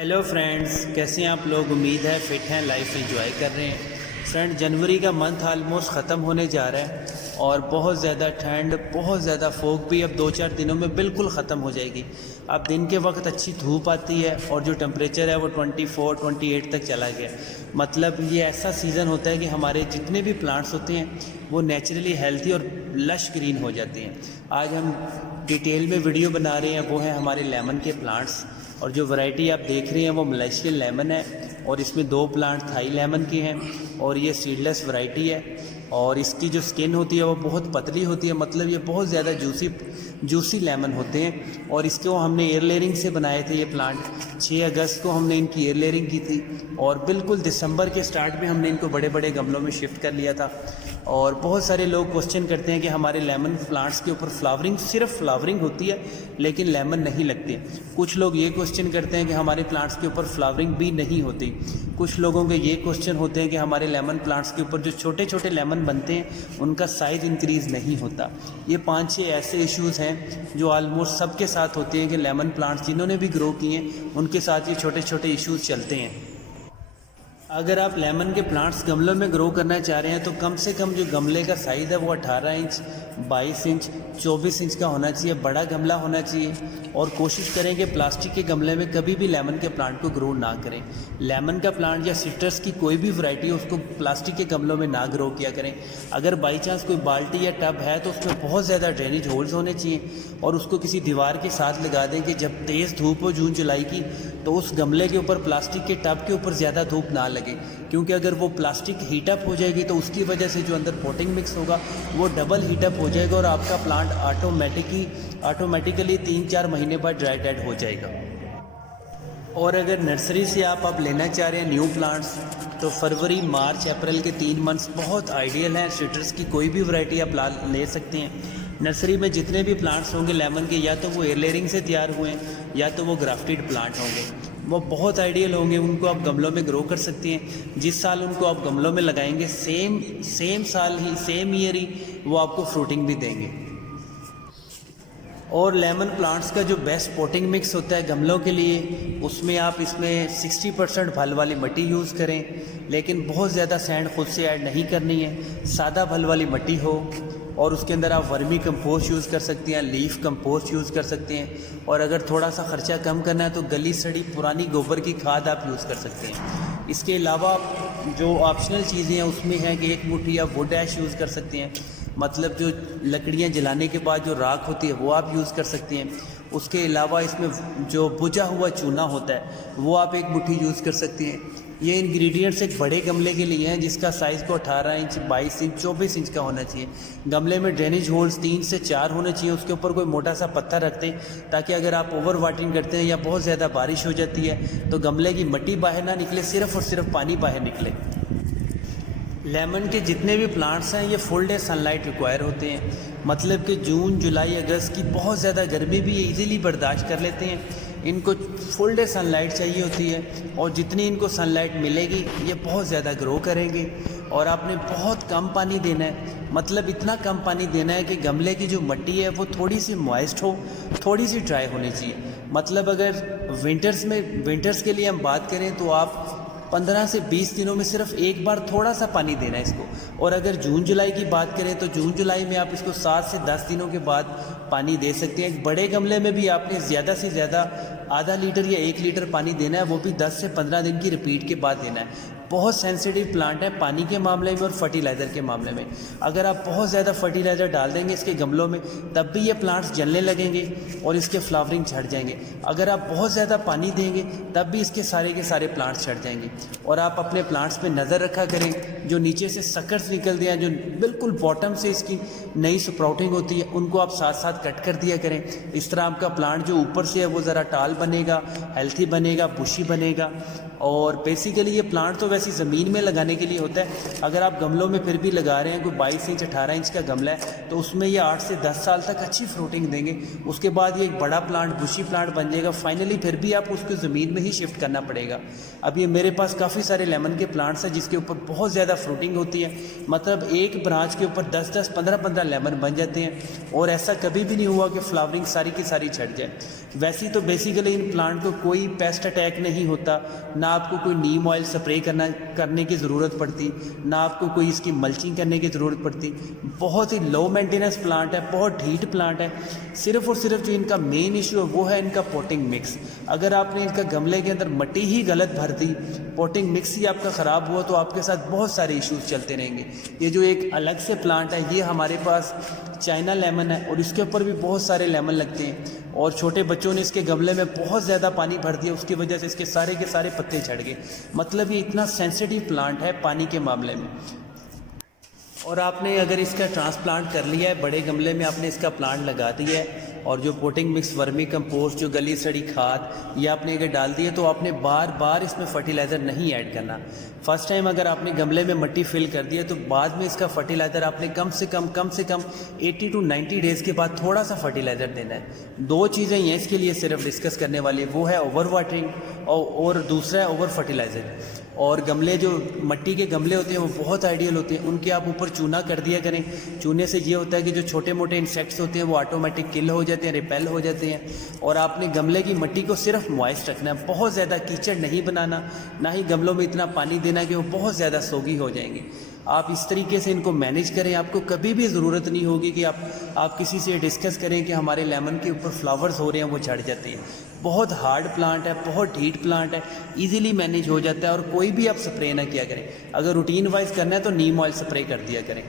Hello friends, कैसे हैं आप लोग। उम्मीद है फिट हैं, लाइफ एंजॉय कर रहे हैं। फ्रेंड, जनवरी का मंथ ऑलमोस्ट ख़त्म होने जा रहा है और बहुत ज़्यादा ठंड, बहुत ज़्यादा फोग भी अब 2-4 दिनों में बिल्कुल ख़त्म हो जाएगी। अब दिन के वक्त अच्छी धूप आती है और जो टेम्परेचर है वो 24-28 तक चला गया। मतलब ये ऐसा सीज़न होता है कि हमारे जितने भी प्लांट्स होते हैं वो नेचुरली हेल्थी और लश ग्रीन हो जाते हैं। आज हम डिटेल में वीडियो बना रहे हैं, वो है हमारे लेमन के प्लांट्स। और जो वैरायटी आप देख रहे हैं वो मलेशियन लेमन है और इसमें 2 प्लांट थाई लेमन के हैं और ये सीडलेस वैरायटी है। और इसकी जो स्किन होती है वो बहुत पतली होती है, मतलब ये बहुत ज़्यादा जूसी लेमन होते हैं। और इसको हमने एयर लेयरिंग से बनाए थे। ये प्लांट 6 अगस्त को हमने इनकी एयर लेयरिंग की थी और बिल्कुल दिसंबर के स्टार्ट में हमने इनको बड़े बड़े गमलों में शिफ्ट कर लिया था। और बहुत सारे लोग क्वेश्चन करते हैं कि हमारे लेमन प्लांट्स के ऊपर फ्लावरिंग, सिर्फ फ्लावरिंग होती है लेकिन लेमन नहीं लगते। कुछ लोग ये क्वेश्चन करते हैं कि हमारे प्लांट्स के ऊपर फ्लावरिंग भी नहीं होती। कुछ लोगों के ये क्वेश्चन होते हैं कि हमारे लेमन प्लांट्स के ऊपर जो छोटे छोटे लेमन बनते हैं उनका साइज़ इंक्रीज़ नहीं होता। ये 5-6 ऐसे इश्यूज़ हैं जो ऑलमोस्ट सबके साथ होते हैं कि लेमन प्लांट्स जिन्होंने भी ग्रो किए हैं उनके साथ ये छोटे छोटे इश्यूज़ चलते हैं। अगर आप लेमन के प्लांट्स गमलों में ग्रो करना चाह रहे हैं तो कम से कम जो गमले का साइज़ है वो 18 इंच, 22 इंच, 24 इंच का होना चाहिए। बड़ा गमला होना चाहिए और कोशिश करें कि प्लास्टिक के गमले में कभी भी लेमन के प्लांट को ग्रो ना करें। लेमन का प्लांट या सिट्रस की कोई भी वैरायटी है उसको प्लास्टिक के गमलों में ना ग्रो किया करें। अगर बाई चांस कोई बाल्टी या टब है तो उसमें बहुत ज़्यादा ड्रेनेज होल्स होने चाहिए और उसको किसी दीवार के साथ लगा दें कि जब तेज़ धूप हो जून जुलाई की तो उस गमले के ऊपर, प्लास्टिक के टब के ऊपर ज़्यादा धूप ना लगे, क्योंकि अगर वो प्लास्टिक हीटअप हो जाएगी तो उसकी वजह से जो अंदर पोटिंग मिक्स होगा वो डबल हीटअप हो जाएगा और आपका प्लांट ऑटोमेटिकली 3-4 महीने बाद ड्राई डेड हो जाएगा। और अगर नर्सरी से आप अब लेना चाह रहे हैं न्यू प्लांट्स तो फरवरी, मार्च, अप्रैल के 3 मंथ्स बहुत आइडियल हैं। सिट्रस की कोई भी वैरायटी आप ले सकते हैं। नर्सरी में जितने भी प्लांट्स होंगे लेमन के, या तो वो एयर लेयरिंग से तैयार हुए हैं या तो वो ग्राफ्टेड प्लांट होंगे, वो बहुत आइडियल होंगे। उनको आप गमलों में ग्रो कर सकते हैं। जिस साल उनको आप गमलों में लगाएंगे सेम साल ही, सेम ईयर ही वो आपको फ्रूटिंग भी देंगे। और लेमन प्लांट्स का जो बेस्ट पोटिंग मिक्स होता है गमलों के लिए, उसमें आप इसमें 60% भल वाली मिट्टी यूज़ करें, लेकिन बहुत ज़्यादा सैंड खुद से ऐड नहीं करनी है। सादा भल वाली मिट्टी हो और उसके अंदर आप वर्मी कंपोस्ट यूज़ कर सकते हैं, लीफ कंपोस्ट यूज़ कर सकते हैं। और अगर थोड़ा सा ख़र्चा कम करना है तो गली सड़ी पुरानी गोबर की खाद आप यूज़ कर सकते हैं। इसके अलावा जो ऑप्शनल चीज़ें हैं उसमें है कि 1 मुट्ठी आप वुड ऐश यूज़ कर सकते हैं, मतलब जो लकड़ियाँ जलाने के बाद जो राख होती है वो आप यूज़ कर सकते हैं। उसके अलावा इसमें जो बुझा हुआ चूना होता है वो आप 1 मुट्ठी यूज़ कर सकते हैं। ये इंग्रेडिएंट्स एक बड़े गमले के लिए हैं जिसका साइज़ को 18 इंच, 22 इंच, 24 इंच का होना चाहिए। गमले में ड्रेनेज होल्स 3 से 4 होने चाहिए। उसके ऊपर कोई मोटा सा पत्थर रख दें ताकि अगर आप ओवर वाटरिंग करते हैं या बहुत ज़्यादा बारिश हो जाती है तो गमले की मिट्टी बाहर ना निकले, सिर्फ़ और सिर्फ पानी बाहर निकले। लेमन के जितने भी प्लांट्स हैं ये फुल डे सनलाइट रिक्वायर होते हैं, मतलब कि जून, जुलाई, अगस्त की बहुत ज़्यादा गर्मी भी ये इजीली बर्दाश्त कर लेते हैं। इनको फुल डे सनलाइट चाहिए होती है और जितनी इनको सनलाइट मिलेगी ये बहुत ज़्यादा ग्रो करेंगे। और आपने बहुत कम पानी देना है, मतलब इतना कम पानी देना है कि गमले की जो मिट्टी है वो थोड़ी सी मॉइस्ट हो, थोड़ी सी ड्राई होनी चाहिए। मतलब अगर विंटर्स के लिए हम बात करें तो आप 15 से 20 दिनों में सिर्फ एक बार थोड़ा सा पानी देना है इसको। और अगर जून जुलाई की बात करें तो जून जुलाई में आप इसको 7 से 10 दिनों के बाद पानी दे सकते हैं। एक बड़े गमले में भी आपने ज़्यादा से ज़्यादा आधा लीटर या 1 लीटर पानी देना है, वो भी 10 से 15 दिन की रिपीट के बाद देना है। बहुत सेंसिटिव प्लांट है पानी के मामले में और फर्टिलाइज़र के मामले में। अगर आप बहुत ज़्यादा फर्टिलाइज़र डाल देंगे इसके गमलों में तब भी ये प्लांट्स जलने लगेंगे और इसके फ्लावरिंग झड़ जाएंगे। अगर आप बहुत ज़्यादा पानी देंगे तब भी इसके सारे प्लांट्स झड़ जाएंगे। और आप अपने प्लांट्स पे नज़र रखा करें, जो नीचे से सकर्स निकलते हैं, जो बिल्कुल बॉटम से इसकी नई स्प्राउटिंग होती है, उनको आप साथ साथ कट कर दिया करें। इस तरह आपका प्लांट जो ऊपर से है वो ज़रा टाल बनेगा, हेल्थी बनेगा, बुशी बनेगा। और बेसिकली ये प्लांट तो वैसे ज़मीन में लगाने के लिए होता है। अगर आप गमलों में फिर भी लगा रहे हैं, कोई 22 इंच 18 इंच का गमला है तो उसमें ये 8 से 10 साल तक अच्छी फ्रूटिंग देंगे। उसके बाद ये एक बड़ा प्लांट, बुशी प्लांट बन जाएगा। फाइनली फिर भी आप उसको ज़मीन में ही शिफ्ट करना पड़ेगा। अब ये मेरे पास काफ़ी सारे लेमन के प्लांट्स हैं जिसके ऊपर बहुत ज़्यादा फ्रूटिंग होती है, मतलब एक ब्रांच के ऊपर 10-10, 15-15 लेमन बन जाते हैं। और ऐसा कभी भी नहीं हुआ कि फ्लावरिंग सारी की सारी झड़ जाए। वैसे तो बेसिकली इन प्लांट को कोई पेस्ट अटैक नहीं होता, ना आपको कोई नीम ऑयल स्प्रे करने की ज़रूरत पड़ती, ना आपको कोई इसकी मल्चिंग करने की ज़रूरत पड़ती। बहुत ही लो मेंटेनेंस प्लांट है, बहुत ढीठ प्लांट है। सिर्फ़ और सिर्फ जो इनका मेन इशू है वो है इनका पोटिंग मिक्स। अगर आपने इनका गमले के अंदर मिट्टी ही गलत भर दी, पोटिंग मिक्स ही आपका ख़राब हुआ, तो आपके साथ बहुत सारे इश्यूज चलते रहेंगे। ये जो एक अलग से प्लांट है, ये हमारे पास चाइना लेमन है और इसके ऊपर भी बहुत सारे लेमन लगते हैं, और छोटे बच्चों ने इसके गमले में बहुत ज़्यादा पानी भर दिया, उसकी वजह से इसके सारे के सारे पत्ते झड़ गए। मतलब ये इतना सेंसिटिव प्लांट है पानी के मामले में। और आपने अगर इसका ट्रांसप्लांट कर लिया है, बड़े गमले में आपने इसका प्लांट लगा दिया है, और जो पोटिंग मिक्स, वर्मी कंपोस्ट, जो गली सड़ी खाद ये आपने अगर डाल दी है, तो आपने बार बार इसमें फर्टिलाइज़र नहीं ऐड करना। फर्स्ट टाइम अगर आपने गमले में मिट्टी फिल कर दिया, तो बाद में इसका फर्टिलाइज़र आपने कम से कम 80 to 90 डेज़ के बाद थोड़ा सा फर्टिलाइज़र देना है। दो चीज़ें हैं इसके लिए सिर्फ डिस्कस करने वाली, वो है ओवर वाटरिंग और दूसरा है ओवर फर्टिलाइज़र। और गमले, जो मिट्टी के गमले होते हैं वो बहुत आइडियल होते हैं, उनके आप ऊपर चूना कर दिया करें। चूने से ये होता है कि जो छोटे मोटे इंसेक्ट्स होते हैं वो ऑटोमेटिक किल हो जाते हैं, रिपेल हो जाते हैं। और आपने गमले की मिट्टी को सिर्फ मॉइस्ट रखना है, बहुत ज़्यादा कीचड़ नहीं बनाना, ना ही गमलों में इतना पानी देना कि वो बहुत ज़्यादा सोगी हो जाएंगे। आप इस तरीके से इनको मैनेज करें, आपको कभी भी ज़रूरत नहीं होगी कि आप किसी से डिस्कस करें कि हमारे लेमन के ऊपर फ्लावर्स हो रहे हैं, वो झड़ जाते हैं। बहुत हार्ड प्लांट है, बहुत ढीठ प्लांट है, इजीली मैनेज हो जाता है। और कोई भी आप स्प्रे ना किया करें, अगर रूटीन वाइज करना है तो नीम ऑयल स्प्रे कर दिया करें।